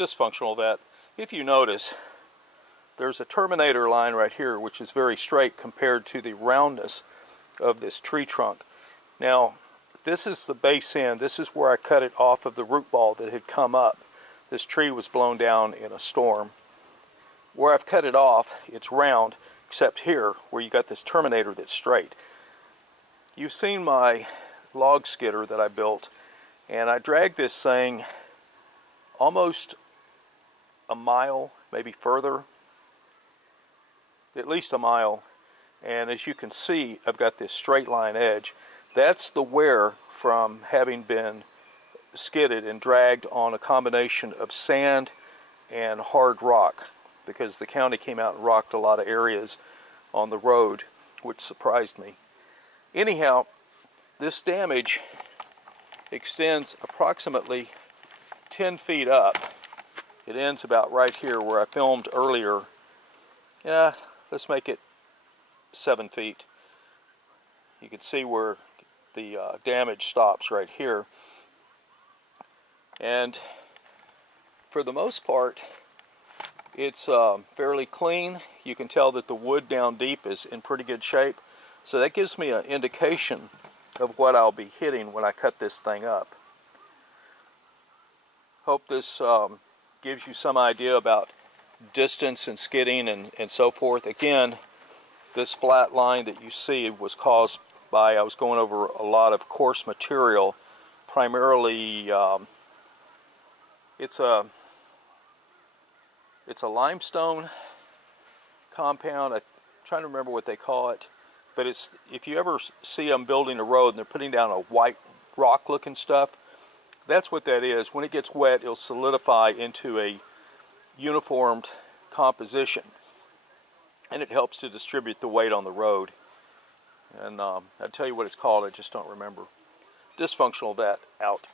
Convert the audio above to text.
dysfunctional vet. If you notice, there's a terminator line right here which is very straight compared to the roundness of this tree trunk. Now, this is the base end. This is where I cut it off of the root ball that had come up. This tree was blown down in a storm. Where I've cut it off, it's round, except here where you got this terminator that's straight. You've seen my log skidder that I built, and I dragged this thing almost a mile, maybe further, at least a mile. And as you can see, I've got this straight line edge. That's the wear from having been skidded and dragged on a combination of sand and hard rock, because the county came out and rocked a lot of areas on the road, which surprised me. Anyhow, this damage extends approximately 10 feet up. It ends about right here where I filmed earlier. Yeah, let's make it 7 feet. You can see where the damage stops right here. And for the most part, it's fairly clean. You can tell that the wood down deep is in pretty good shape. So that gives me an indication of what I'll be hitting when I cut this thing up. Hope this gives you some idea about distance and skidding and so forth. Again, this flat line that you see was caused by, I was going over a lot of coarse material, primarily it's a limestone compound. I'm trying to remember what they call it, but it's, if you ever see them building a road and they're putting down a white rock looking stuff, that's what that is. When it gets wet, it'll solidify into a uniformed composition, and it helps to distribute the weight on the road. And I'll tell you what it's called, I just don't remember. Dysfunctional vet, out.